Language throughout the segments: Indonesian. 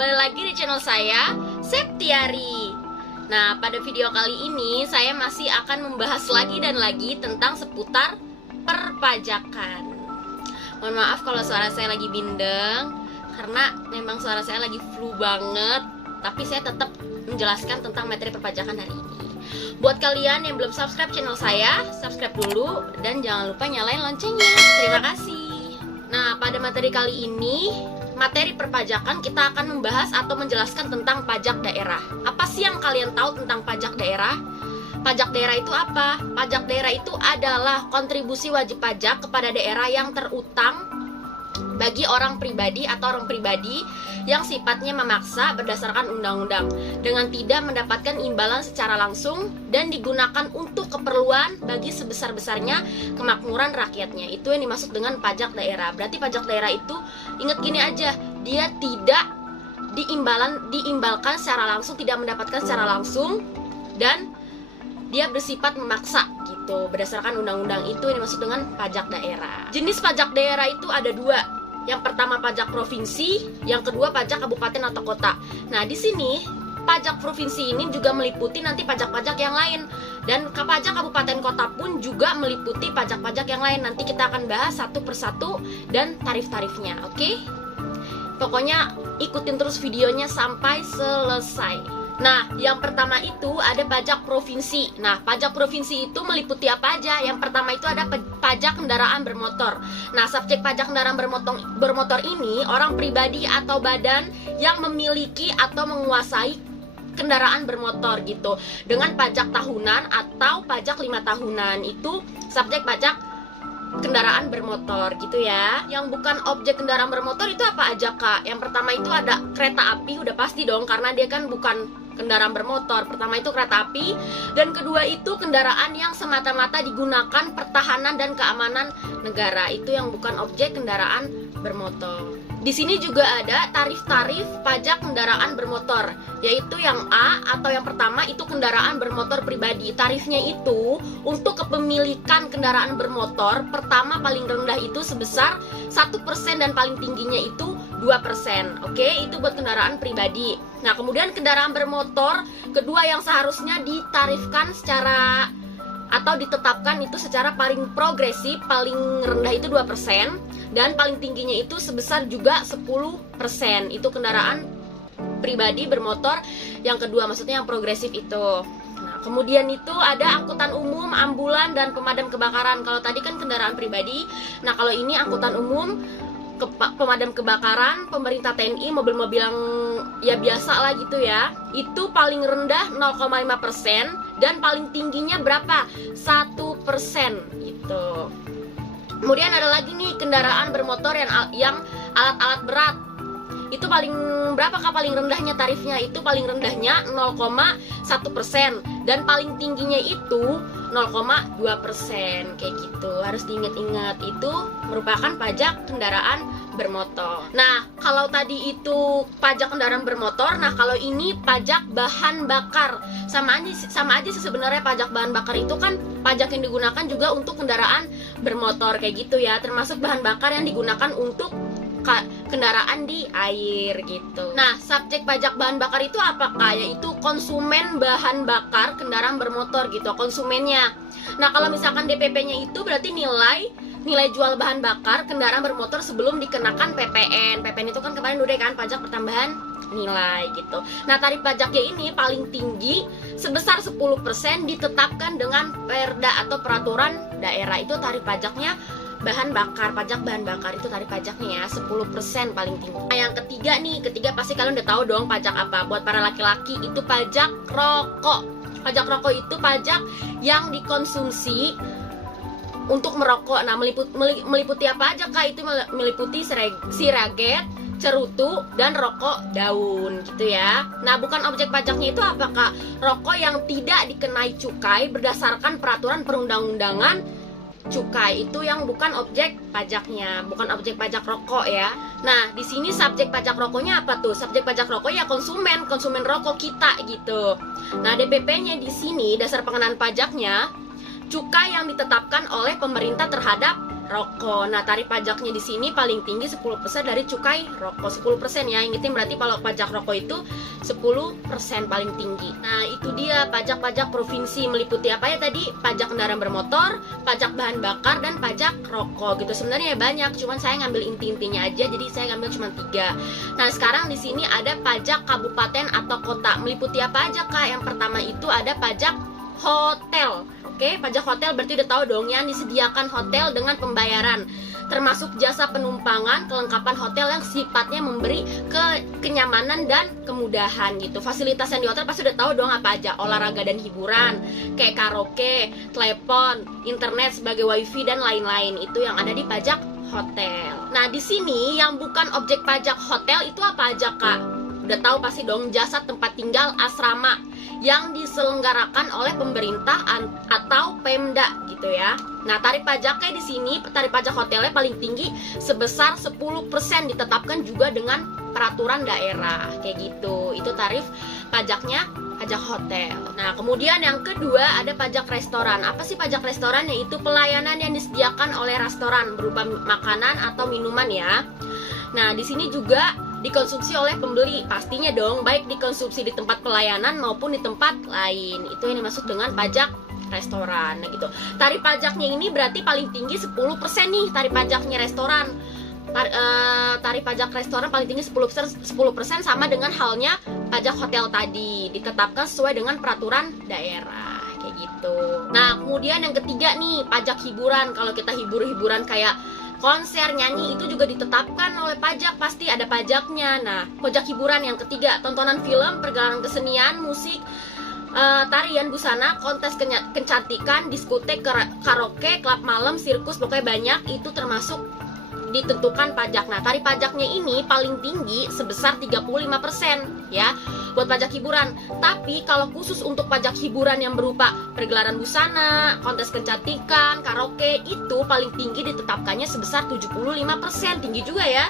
kembali lagi di channel saya, Septiari. Nah, pada video kali ini saya masih akan membahas lagi dan lagi tentang seputar perpajakan. Mohon maaf kalau suara saya lagi bindeng, karena memang suara saya lagi flu banget. Tapi saya tetap menjelaskan tentang materi perpajakan hari ini. Buat kalian yang belum subscribe channel saya, subscribe dulu dan jangan lupa nyalain loncengnya. Terima kasih. Nah, pada materi kali ini, materi perpajakan, kita akan membahas atau menjelaskan tentang pajak daerah. Apa sih yang kalian tahu tentang pajak daerah? Pajak daerah itu apa? Pajak daerah itu adalah kontribusi wajib pajak kepada daerah yang terutang bagi orang pribadi atau orang pribadi yang sifatnya memaksa berdasarkan undang-undang dengan tidak mendapatkan imbalan secara langsung dan digunakan untuk keperluan bagi sebesar-besarnya kemakmuran rakyatnya. Itu yang dimaksud dengan pajak daerah. Berarti pajak daerah itu, ingat gini aja, dia tidak diimbalkan secara langsung, tidak mendapatkan secara langsung, dan dia bersifat memaksa gitu berdasarkan undang-undang. Itu yang dimaksud dengan pajak daerah. Jenis pajak daerah itu ada dua. Yang pertama pajak provinsi, yang kedua pajak kabupaten atau kota. Nah, di sini pajak provinsi ini juga meliputi nanti pajak-pajak yang lain, dan pajak kabupaten kota pun juga meliputi pajak-pajak yang lain. Nanti kita akan bahas satu persatu dan tarif-tarifnya, oke? Pokoknya ikutin terus videonya sampai selesai. Nah, yang pertama itu ada pajak provinsi. Nah, pajak provinsi itu meliputi apa aja? Yang pertama itu ada pajak kendaraan bermotor. Nah, subjek pajak kendaraan bermotor ini orang pribadi atau badan yang memiliki atau menguasai kendaraan bermotor gitu. Dengan pajak tahunan atau pajak 5 tahunan. Itu subjek pajak kendaraan bermotor gitu ya. Yang bukan objek kendaraan bermotor itu apa aja, Kak? Yang pertama itu ada kereta api, udah pasti dong karena dia kan bukan kendaraan bermotor. Pertama itu kereta api, dan kedua itu kendaraan yang semata-mata digunakan pertahanan dan keamanan negara. Itu yang bukan objek kendaraan bermotor. Di sini juga ada tarif-tarif pajak kendaraan bermotor, yaitu yang A atau yang pertama itu kendaraan bermotor pribadi. Tarifnya itu untuk kepemilikan kendaraan bermotor pertama paling rendah itu sebesar 1% dan paling tingginya itu 2%. Oke, itu buat kendaraan pribadi. Nah, kemudian kendaraan bermotor kedua yang seharusnya ditarifkan secara atau ditetapkan itu secara paling progresif, paling rendah itu 2% dan paling tingginya itu sebesar juga 10%. Itu kendaraan pribadi bermotor yang kedua, maksudnya yang progresif itu. Nah, kemudian itu ada angkutan umum, ambulan, dan pemadam kebakaran. Kalau tadi kan kendaraan pribadi, nah kalau ini angkutan umum, pemadam kebakaran, pemerintah TNI, mobil-mobil yang ya biasa lah gitu ya. Itu paling rendah 0,5% dan paling tingginya berapa? 1% gitu. Kemudian ada lagi nih kendaraan bermotor yang alat-alat berat. Itu paling berapa, Kak? Paling rendahnya tarifnya itu paling rendahnya 0,1% dan paling tingginya itu 0,2%. Kayak gitu. Harus diingat-ingat, itu merupakan pajak kendaraan bermotor. Nah, kalau tadi itu pajak kendaraan bermotor, nah kalau ini pajak bahan bakar. Sama aja sih sebenarnya. Pajak bahan bakar itu kan pajak yang digunakan juga untuk kendaraan bermotor kayak gitu ya, termasuk bahan bakar yang digunakan untuk kendaraan di air gitu. Nah, subjek pajak bahan bakar itu apa, Kak? Yaitu konsumen bahan bakar kendaraan bermotor gitu, konsumennya. Nah, kalau misalkan DPP-nya itu berarti nilai jual bahan bakar kendaraan bermotor sebelum dikenakan PPN. PPN itu kan kemarin udah kan, pajak pertambahan nilai gitu. Nah, tarif pajaknya ini paling tinggi sebesar 10% ditetapkan dengan perda atau peraturan daerah. Itu tarif pajaknya bahan bakar, pajak bahan bakar itu tarif pajaknya ya 10% paling tinggi. Nah, yang ketiga pasti kalian udah tahu dong pajak apa. Buat para laki-laki itu pajak rokok. Pajak rokok itu pajak yang dikonsumsi untuk merokok. Nah, meliputi apa aja, Kak? Itu meliputi siraget, cerutu, dan rokok daun gitu ya. Nah, bukan objek pajaknya itu apa, Kak? Rokok yang tidak dikenai cukai berdasarkan peraturan perundang-undangan cukai, itu yang bukan objek pajaknya, bukan objek pajak rokok ya. Nah, di sini subjek pajak rokoknya apa tuh? Subjek pajak rokok ya konsumen rokok kita gitu. Nah, DPP-nya di sini dasar pengenaan pajaknya cukai yang ditetapkan oleh pemerintah terhadap rokok. Nah, tarif pajaknya di sini paling tinggi 10% dari cukai rokok. 10% ya, ingetin berarti kalau pajak rokok itu 10% paling tinggi. Nah, itu dia pajak-pajak provinsi, meliputi apa ya tadi? Pajak kendaraan bermotor, pajak bahan bakar, dan pajak rokok gitu. Sebenarnya banyak, cuman saya ngambil inti-intinya aja, jadi saya ngambil cuma 3. Nah, sekarang di sini ada pajak kabupaten atau kota. Meliputi apa aja, Kak? Yang pertama itu ada pajak hotel. Oke, pajak hotel berarti udah tahu dong yang disediakan hotel dengan pembayaran, termasuk jasa penumpangan, kelengkapan hotel yang sifatnya memberi kenyamanan dan kemudahan gitu. Fasilitas yang di hotel pasti udah tahu dong apa aja, olahraga dan hiburan, kayak karaoke, telepon, internet sebagai wifi dan lain-lain. Itu yang ada di pajak hotel. Nah, di sini yang bukan objek pajak hotel itu apa aja, Kak? Udah tahu pasti dong, jasa tempat tinggal asrama yang diselenggarakan oleh pemerintah atau Pemda gitu ya. Nah, tarif pajaknya di sini, tarif pajak hotelnya paling tinggi sebesar 10%, ditetapkan juga dengan peraturan daerah kayak gitu. Itu tarif pajaknya pajak hotel. Nah, kemudian yang kedua ada pajak restoran. Apa sih pajak restoran? Yaitu pelayanan yang disediakan oleh restoran berupa makanan atau minuman ya. Nah, di sini juga dikonsumsi oleh pembeli, pastinya dong, baik dikonsumsi di tempat pelayanan maupun di tempat lain. Itu yang dimaksud dengan pajak restoran. Nah gitu. Tarif pajaknya ini berarti paling tinggi 10% nih, tarif pajaknya restoran. Tarif pajak restoran paling tinggi 10% sama dengan halnya pajak hotel tadi, ditetapkan sesuai dengan peraturan daerah kayak gitu. Nah, kemudian yang ketiga nih, pajak hiburan. Kalau kita hiburan kayak konser, nyanyi, itu juga ditetapkan oleh pajak, pasti ada pajaknya. Nah, pajak hiburan yang ketiga, tontonan film, pergerakan kesenian, musik, tarian busana, kontes kecantikan, diskotek, karaoke, klub malam, sirkus, pokoknya banyak, itu termasuk ditentukan pajak. Nah, tarif pajaknya ini paling tinggi sebesar 35% ya buat pajak hiburan. Tapi kalau khusus untuk pajak hiburan yang berupa pergelaran busana, kontes kecantikan, karaoke, itu paling tinggi ditetapkannya sebesar 75%, tinggi juga ya.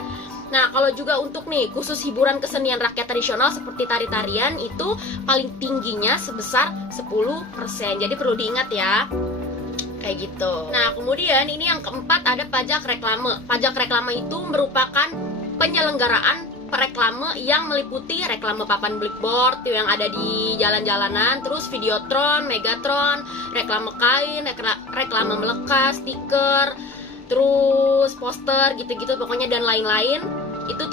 Nah, kalau juga untuk nih khusus hiburan kesenian rakyat tradisional seperti tari-tarian, itu paling tingginya sebesar 10%. Jadi perlu diingat ya, kayak gitu. Nah, kemudian ini yang keempat ada pajak reklame. Pajak reklame itu merupakan penyelenggaraan reklame yang meliputi reklame papan billboard yang ada di jalan-jalanan, terus videotron, megatron, reklame kain, reklame melekat, stiker, terus poster gitu-gitu pokoknya dan lain-lain. Itu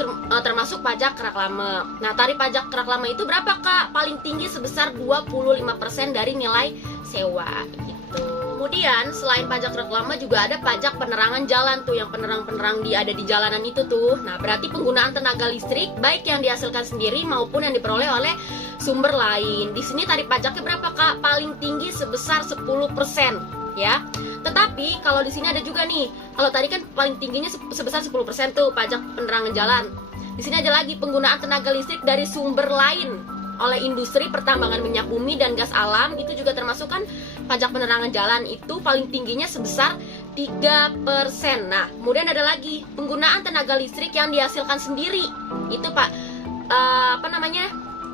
termasuk pajak reklame. Nah, tarif pajak reklame itu berapa, Kak? Paling tinggi sebesar 25% dari nilai sewa gitu. Kemudian selain pajak reklame juga ada pajak penerangan jalan tuh, yang penerang-penerang ada di jalanan itu tuh. Nah, berarti penggunaan tenaga listrik baik yang dihasilkan sendiri maupun yang diperoleh oleh sumber lain. Di sini tarif pajaknya berapa, Kak? Paling tinggi sebesar 10% ya. Tetapi kalau di sini ada juga nih, kalau tadi kan paling tingginya sebesar 10% tuh pajak penerangan jalan. Di sini ada lagi penggunaan tenaga listrik dari sumber lain oleh industri pertambangan minyak bumi dan gas alam, itu juga termasuk kan pajak penerangan jalan, itu paling tingginya sebesar 3%. Nah, kemudian ada lagi penggunaan tenaga listrik yang dihasilkan sendiri, itu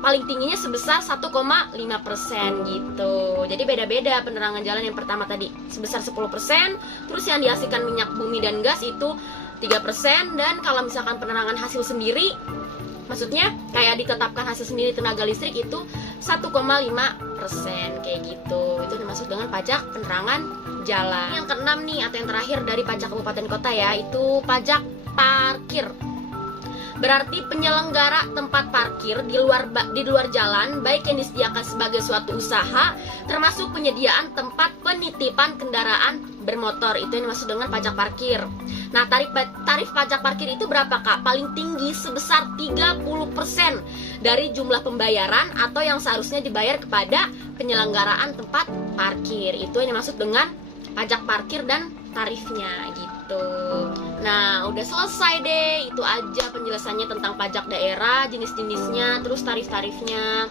paling tingginya sebesar 1,5% gitu. Jadi beda-beda penerangan jalan. Yang pertama tadi sebesar 10%, terus yang dihasilkan minyak bumi dan gas itu 3%, dan kalau misalkan penerangan hasil sendiri, maksudnya kayak ditetapkan hasil sendiri tenaga listrik itu 1,5% kayak gitu. Itu dimaksud dengan pajak penerangan jalan. Yang keenam nih, atau yang terakhir dari pajak kabupaten kota ya, itu pajak parkir. Berarti penyelenggara tempat parkir di luar jalan, baik yang disediakan sebagai suatu usaha, termasuk penyediaan tempat penitipan kendaraan bermotor, itu yang dimaksud dengan pajak parkir. Nah, tarif pajak parkir itu berapa, Kak? Paling tinggi sebesar 30% dari jumlah pembayaran atau yang seharusnya dibayar kepada penyelenggaraan tempat parkir. Itu yang dimaksud dengan pajak parkir dan tarifnya gitu. Nah, udah selesai deh. Itu aja penjelasannya tentang pajak daerah, jenis-jenisnya, terus tarif-tarifnya.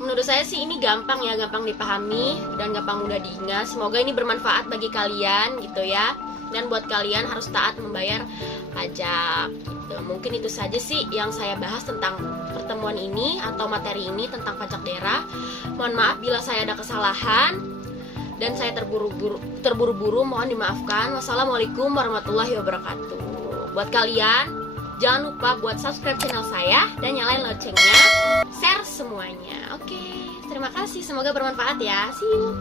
Menurut saya sih ini gampang ya, gampang dipahami dan gampang mudah diingat. Semoga ini bermanfaat bagi kalian gitu ya. Dan buat kalian harus taat membayar pajak gitu. Mungkin itu saja sih yang saya bahas tentang pertemuan ini atau materi ini tentang pajak daerah. Mohon maaf bila saya ada kesalahan. dan saya terburu-buru, mohon dimaafkan. Wassalamualaikum warahmatullahi wabarakatuh. Buat kalian, jangan lupa buat subscribe channel saya dan nyalain loncengnya, share semuanya. Oke, terima kasih, semoga bermanfaat ya. See you.